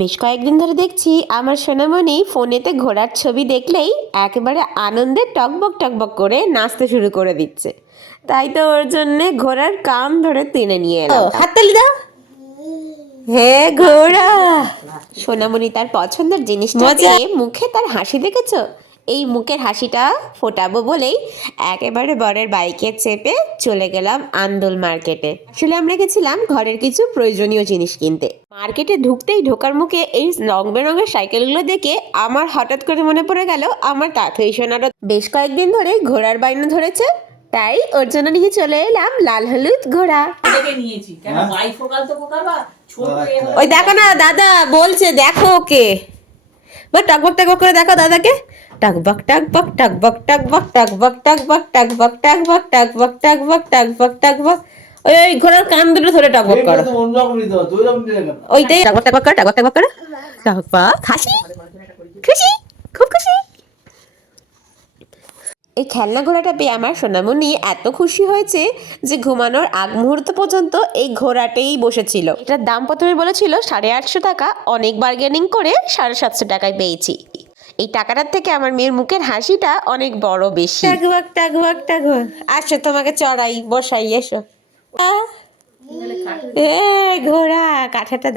বেশ কয়েকদিন ধরে দেখছি আমার সোনামণি ফোনেতে ঘোড়ার ছবি দেখলেই একেবারে আনন্দে টকবক টকবক করে নাচতে শুরু করে দিচ্ছে। তাই তো ওর জন্য ঘোড়ার কান ধরে টেনে নিয়ে এলাম। হাততালি দাও। হে ঘোড়া! সোনামণি তার পছন্দের জিনিসটা পেয়ে মুখে তার হাসি দেখেছো? এই মুখের হাসিটা ফোটাবো বলেই একেবারে বরের বাইকে চেপে চলে গেলাম আন্দোল মার্কেটে। আসলে আমরা গেছিলাম ঘরের কিছু প্রয়োজনীয় জিনিস কিনতে। মার্কেটে ঢুকতেই ঢোকার মুখে এই রং বেরঙের সাইকেলগুলো দেখে আমার হঠাৎ করে মনে পড়ে গেল আমার কাকুই সোনারও বেশ কয়েকদিন ধরে ঘোড়ার বায়না ধরেছে, তাই ওর জন্য নিয়ে চলে এলাম লাল হলুদ ঘোড়া। ওই দেখো না দাদা বলছে, দেখো ওকে টকবক টকবক করে দেখো দাদাকে। টকবক টকবক টকবক টকবক টকবক টকবক টকবক টকবক টকবক টকবক টকবক টকবক। ওই ঘোড়ার কান দুটো ধরে টকবক করো, ওইটাই টকবক টকবক করো, টকবক টকবক করো, টকবক। হাসি, খুশি, খুব খুশি। এই খেলনা ঘোড়াটা পেয়ে আমার সোনামণি এত খুশি হয়েছে যে ঘুমানোর আগ মুহূর্ত পর্যন্ত এই ঘোড়াতেই বসেছিল। এটার দাম প্রথমে বলেছিল 850 টাকা, অনেক বার্গেনিং করে 750 টাকায় পেয়েছি। এই টাকাটার থেকে আমার মেয়ের মুখের হাসিটা অনেক বড় বেশি। টাকবাক টাকবাক টাকবাক, আসো তোমাকে চড়াই বসাই, এসো। ঘোড়া কাঠাটা